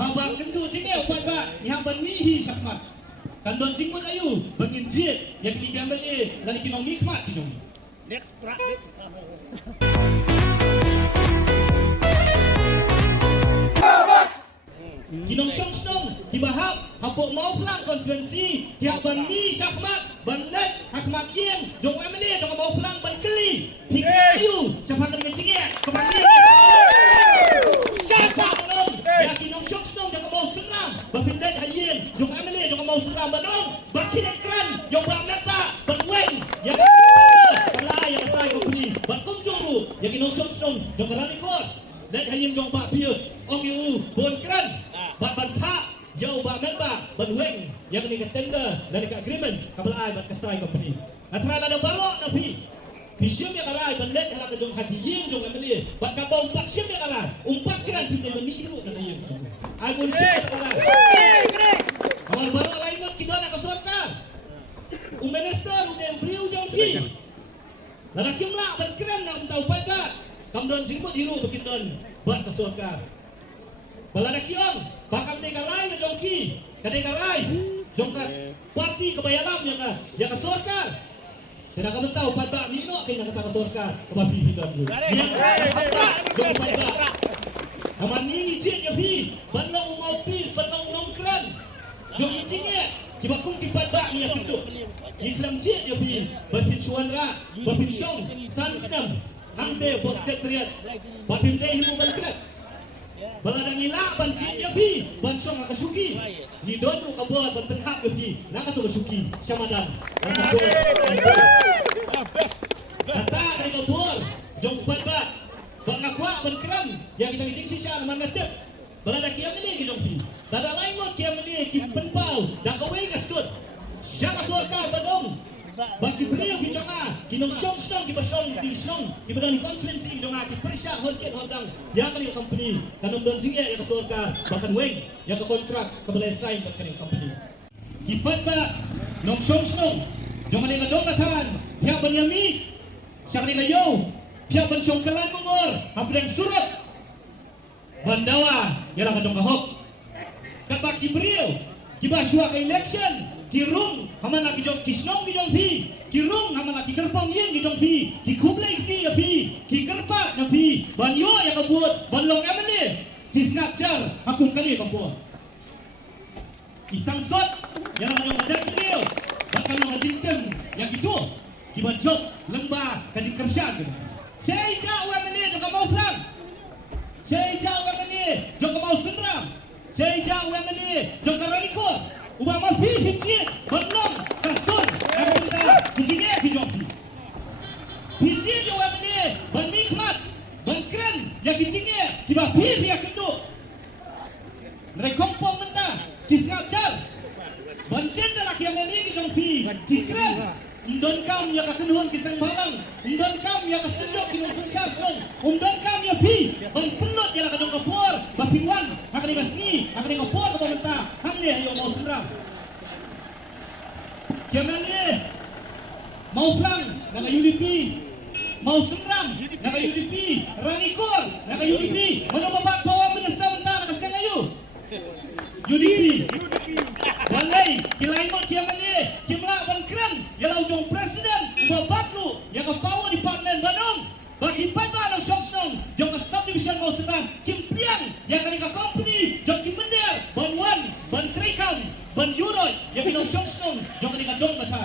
Baba kendu sini upat ba yang bermihi syakmat. Kandon singkut ayu bangin jit yang kini gambar lani kinong nikmat kijong. Next Kinong syong dibahap hapok mau pelang konferensi yang bermi syakmat banlet hakmat yen jong emeli jong mau pelang ban keli hingga ayu cepat dengan cingek kembali. Syakmat ya kinong syong jong mau senang bapindet hayen jong emeli jong mau senang banong bakin ekran jong banget pak banweng ya kalau yang saya kau beli berkunjung ya kinong syong jong rani kot dan hayen jong pak bius ong yu bon kran ban pak jauh banget pak banweng yang ni tender dari agreement kabelai bat kasai company atara ada barok napi Bishop yang kalah banlet kalau kejong hati yang jong ambil bat kabau umpak siap yang kalah umpak kran pindah meniru nak yang jong aku siap kalah awal barok lain mat kita nak kesorkan minister udah beriu jong pi lada kimla ban kran nak tahu pakat kamdon singkut hiru bekindon bat kesorkan balada kiong bakam deka lain jong ki kadeka lain jong ka parti kebayalam yang kesorkan tidak kamu tahu pada Nino kena kata kesorkan kebapi hidup dulu yang jong pada aman ini cik ya pi banda umau pis banda nongkran jong icingnya kibakung kipada ni ya pintu iklam cik ya pi bapin suanra bapin syong sansnam hangde bos ketriat bapin deh himu bangkret balada nila ban cik ya pi ban syong akasuki ni donu kabuat ban penhak ya pi nakatu kasuki syamadan kata dari kabur jom ubat bang akwa ban kram yang kita ngicing sisa man natep balada kiam ni jom pi dada lain mo kiam ni ki penpau dak kawai kasut syaka sorka badong bagi beliau bicara kinong syong di basong di syong di badan konferensi jonga ki persya hotel hodang yang kali company kanong don jinge yang sorka bahkan weng yang ke kontrak kebalai sign dengan company ipat ba nong syong jonga ni dong kataran pihak Benyami siang ni layo pihak Ben Kelan mongor hampir surat bandawa yalah kajong kahok kabak beliau kibaswa ke election kirung haman lagi jong kisnong ki jong pi kirung haman lagi kerpong yen ki jong pi ki kublai ki ya pi ki kerpak na pi banyo yang kabut banlong emeli ki snapjar akung kali kabut isang sot yang kajong kajar beliau bahkan mga jintem yang itu ki banjok lembah kajing kersyad saya jauh emeli jong kamau flang saya jauh emeli jong kamau senram saya jauh emeli jong karanikot ubah mafi hijit belum kasur kita hijitnya hijau hijit juga ini bernikmat berkeren yang hijitnya tiba pir yang kedua mereka kompong mentah kisngajar banten dah laki yang ini hijau kikeren undon kam yang kekenuhan kisang balang undon kam yang kesejuk kinong sensasyon undon kam yang pi berpelut yang kajong kapur bapingwan akan dikasih akan dikapur ke pemerintah hamil yang mau seram kemenye mau pelang nak UDP mau seram nak UDP ranikor nak UDP mana bapak bawa minister mentah nak sengayu UDP balai kilain mo kemenye kimla bangkran yang ujung presiden bapak lu yang kebawa di parlemen Bandung bagi pada ng syong jong subdivision mau seram kimpiang yang kani ka company jong kimender banwan ban trikam ban yuroy yang kinong syong jong kani ka dong kata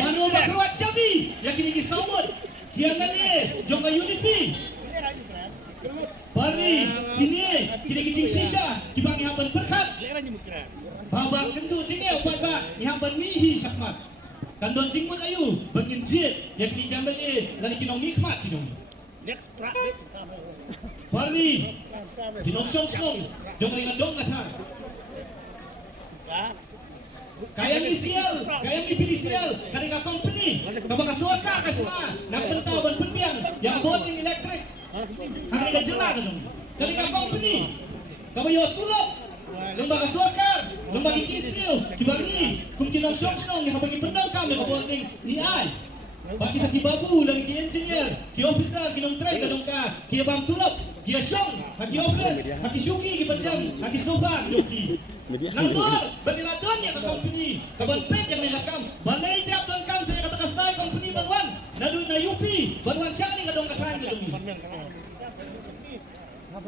manu bakruat jabi yang kini kisawot kian kali jong ka UDP bari kini kiting sisa dibagi haban berkat babak kendu sini upat ba ihaban mihi syakmat kandon singkut ayu bangin jit yang kini gambar lani kinong nikmat kijong next bari kinong syong jong kani ka dong kata kayang isial kayang ipinisial kani ka company kabaka suaka kasma nak pentau ban penbiang yang boting elektrik kani ka jela kani ka company kabayo tulok lembaga suaka lembaga isil kibagi kum kinong syong yang kabagi pendang kami ka boting ni ai bagi taki babu lagi ki engineer ki officer kinong try ka dong ka ki bang tulok Gia Syong, Haki Ofres, Haki Syuki, Haki Pecam, Haki Sofa, Joki. Nangor, benilaton yang ke company, kaban pek yang merekam, balai tiap dan kam saya katakan saya company banuan, nadui na Yupi, banuan siang ni kadong kakain ke Joki.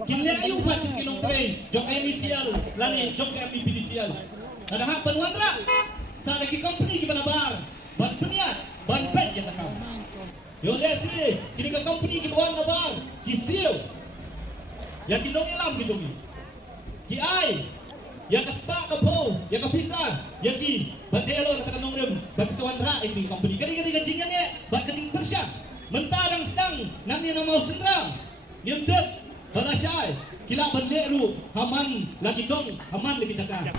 Kinle ayu pat kinong train, jok emisial, lani jok emipidisial. Ada hak banuan rak, sa lagi company ki banabar, ban peniat, ban pek yang kekam. Yo lesi, kini ke company ki bawan nabar, ki siu. Yang kinong ilam ki Joki. Ki ai, yang kaspa ka po, yang kapisa, yang ki bandelo kata kanong rem, bagsawan ra ini company. Kali gajingan ni, bag kating persya. Mentarang sedang nang ni na mau sendra. Yung det, bala siya, kila bandero, haman lagi dong, haman lagi cakap.